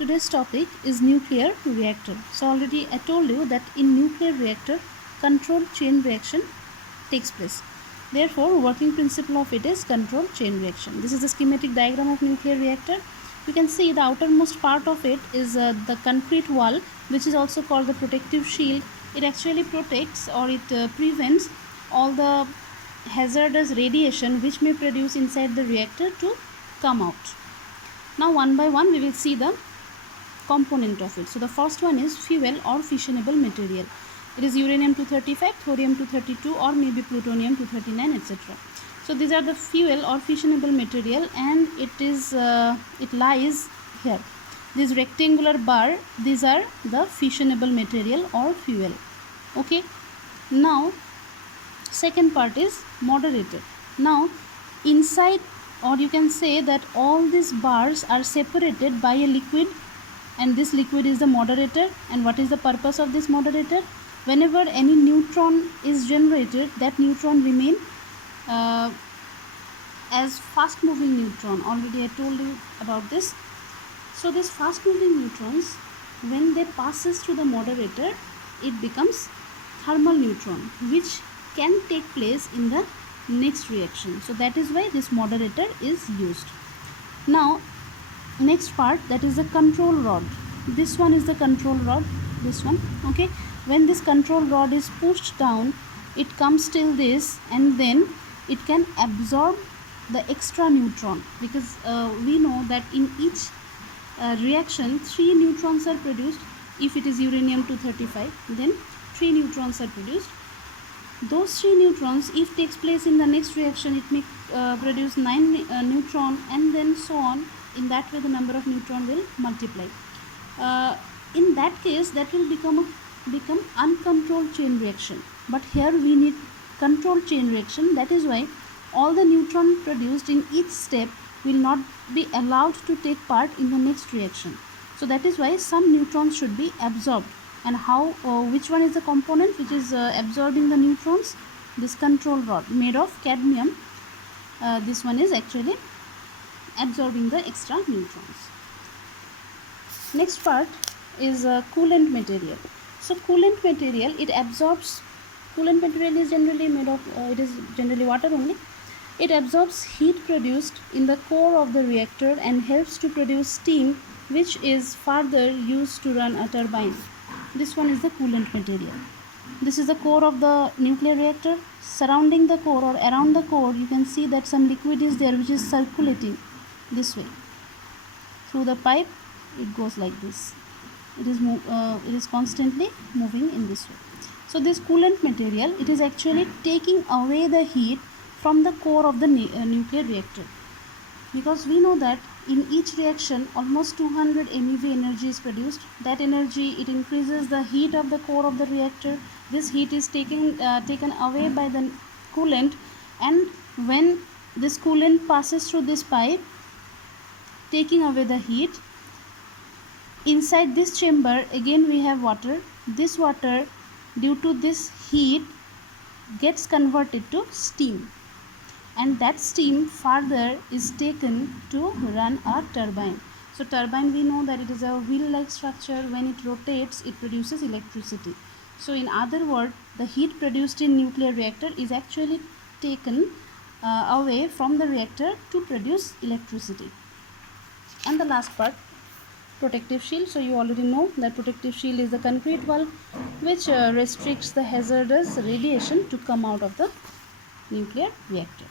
Today's topic is nuclear reactor. So already I told you that in nuclear reactor, controlled chain reaction takes place. Therefore, working principle of it is controlled chain reaction. This is the schematic diagram of nuclear reactor. You can see the outermost part of it is the concrete wall, which is also called the protective shield. It actually protects or it prevents all the hazardous radiation which may produce inside the reactor to come out. Now one by one we will see the component of it. So the first one is fuel or fissionable material. It is uranium-235, thorium-232 or maybe plutonium-239, etc. So these are the fuel or fissionable material, and it lies here. This rectangular bar, these are the fissionable material or fuel. Okay. Now second part is moderator. Now inside, or you can say that all these bars are separated by a liquid, and this liquid is the moderator. And what is the purpose of this moderator? Whenever any neutron is generated, that neutron remain as fast moving neutron. Already I told you about this. So these fast moving neutrons, when they passes through the moderator, it becomes thermal neutron, which can take place in the next reaction. So that is why this moderator is used. Now next part, that is the control rod. This one is the control rod, this one. Okay, when this control rod is pushed down, it comes till this, and then it can absorb the extra neutron, because we know that in each reaction 3 neutrons are produced. If it is uranium-235, then 3 neutrons are produced. Those 3 neutrons, if takes place in the next reaction, it may produce 9 neutron, and then so on. In that way the number of neutron will multiply. In that case, that will become uncontrolled chain reaction. But here we need controlled chain reaction. That is why all the neutron produced in each step will not be allowed to take part in the next reaction. So that is why some neutrons should be absorbed. And how, which one is the component which is absorbing the neutrons? This control rod made of cadmium. This one is actually absorbing the extra neutrons. Next part is coolant material. So coolant material, it absorbs, coolant material is generally made of, it is generally water only. It absorbs heat produced in the core of the reactor and helps to produce steam, which is further used to run a turbine. This one is the coolant material. This is the core of the nuclear reactor. Surrounding the core or around the core, you can see that some liquid is there which is circulating this way. Through the pipe, it goes like this. It is constantly moving in this way. So this coolant material, it is actually taking away the heat from the core of the nuclear reactor. Because we know that in each reaction almost 200 MeV energy is produced. That energy, it increases the heat of the core of the reactor. This heat is taken away by the coolant, and when this coolant passes through this pipe, taking away the heat, inside this chamber again we have water. This water, due to this heat, gets converted to steam, and that steam further is taken to run a turbine. So turbine, we know that it is a wheel-like structure. When it rotates, it produces electricity. So in other words, the heat produced in nuclear reactor is actually taken away from the reactor to produce electricity. And the last part, protective shield. So you already know that protective shield is the concrete wall which restricts the hazardous radiation to come out of the nuclear reactor.